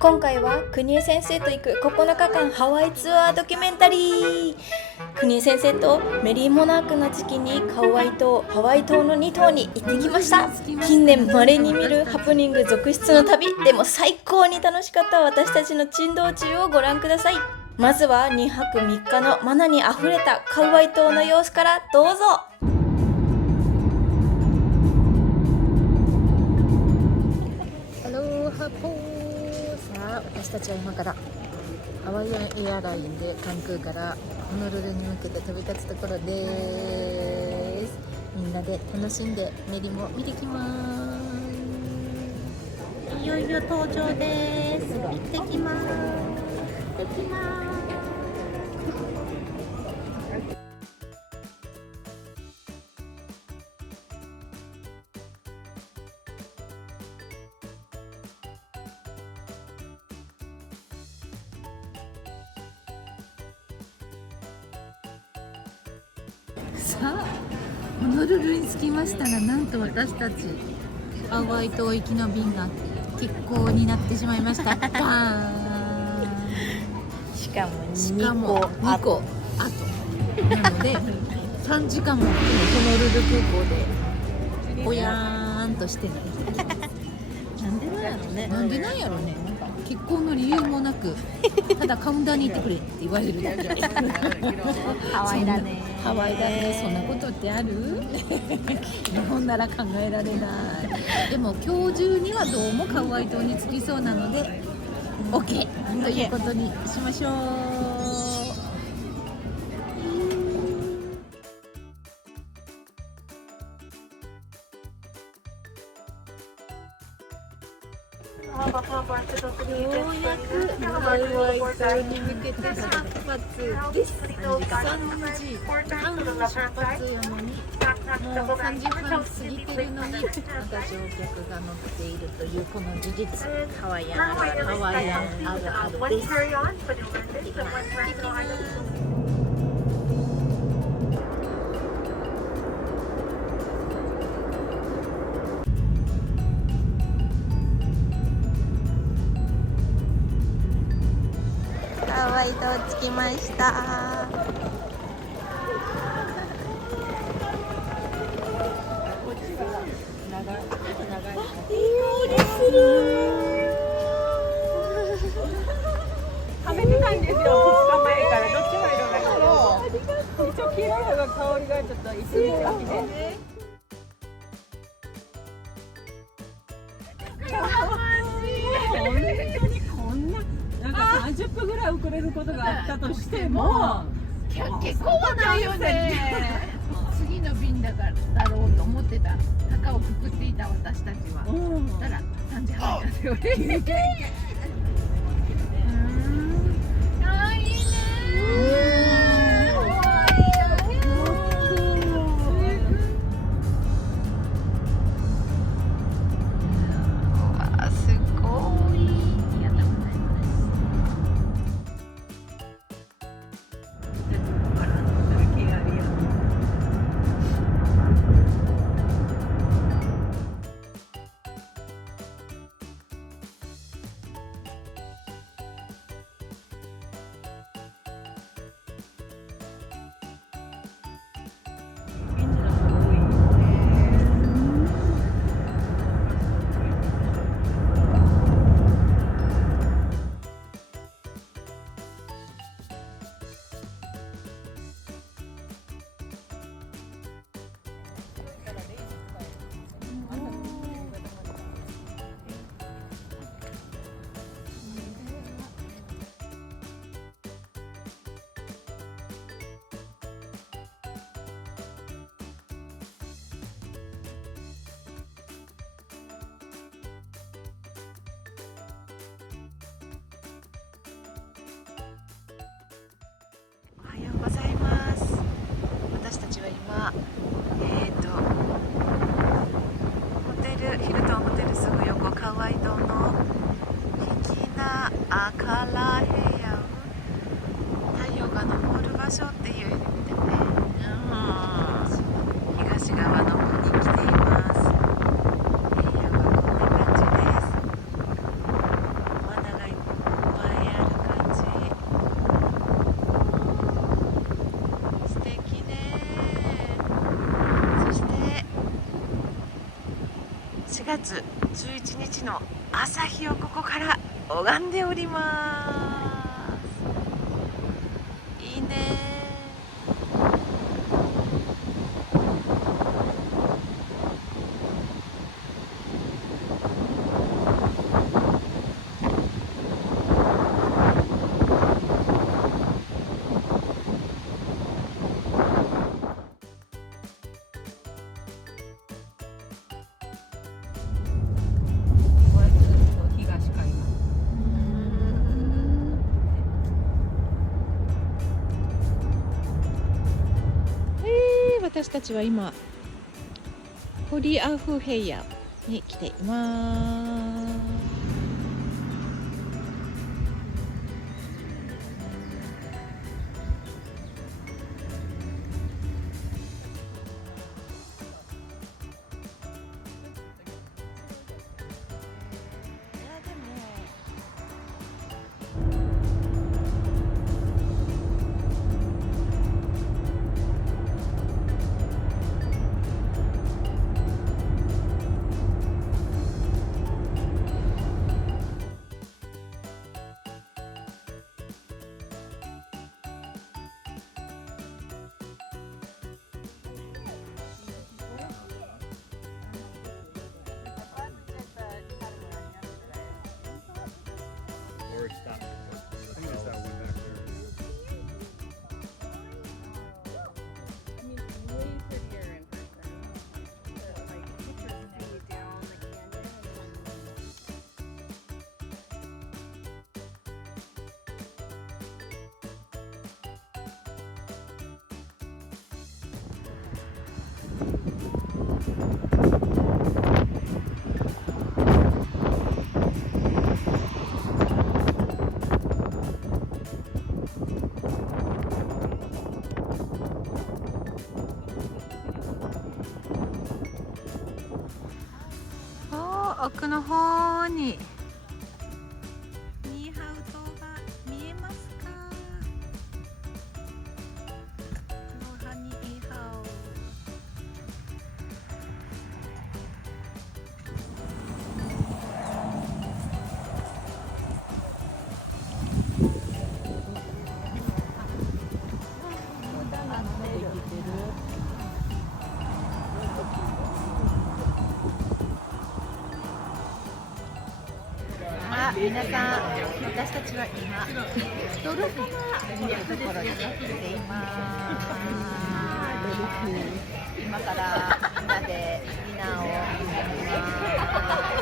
今回は国枝先生と行く9日間ハワイツアードキュメンタリー。国枝先生とメリーモナークの時期にハワイ島の2島に行ってきました。近年稀に見るハプニング続出の旅でも最高に楽しかった私たちの珍道中をご覧ください。まずは2泊3日のマナにあふれたカウアイ島の様子からどうぞ。ハローハポー。さあ、私たちは今からハワイアンエアラインで関空からホノルルに向けて飛び立つところです。みんなで楽しんでメリも見てきます。いよいよ登場です。行ってきます。行ってきます。さあ、ホノルルに着きましたが、なんと私たちハワイ島行きの便が欠航になってしまいました。バーン。しかも2個後なので3時間もホノルル空港でぼやーんとしてない。なんでなんやろね。なんでなんやろね。なんか欠航の理由もなく、ただカウンターに行ってくれって言われるだけ。ハワイだね。ハワイだね。そんなことってある？日本なら考えられない。でも今日中にはどうもカウアイ島に着きそうなので OK ということにしましょう。ようやくハワイ島に向けて出発です。3時半出発やのに、もう3時半過ぎてるのにまだ乗客が乗っているというこの事実。ハワイアンあるあるです。行ってきます。ハワイ島着きました。いい香りする。食べてたんですよ、2日前から。どっちもいろんなけど、一応黄色い方が香りがちょっといつも好きで。本当にこんな、なんか30分ぐらい遅れることがあったとしても結構はないよね。次の便だろうと思ってた坂をくくっていた私たちは、そしたら3時半ですよね。あ、いいね。おはようございます。私たちは今、ヒルトンホテルすぐ横、カウアイ島のヒキナアカラヘヤウ、太陽が昇る場所っていう意味でね、東側の方に来ています。部屋はこんな感じです。マナが今月11日の朝日をここから拝んでおります。いいね。私たちは今ポリアフヘイヤに来ています。Or it stopped. I think it's that one back there. I mean, way prettier in person. The, like, pictures see down the canyon.お奥の方にニーハウ島が見えますか。アロハニーハウ。皆さん、私たちは今ドルフィン見るところに来ています。今からみんなでディナーをしています。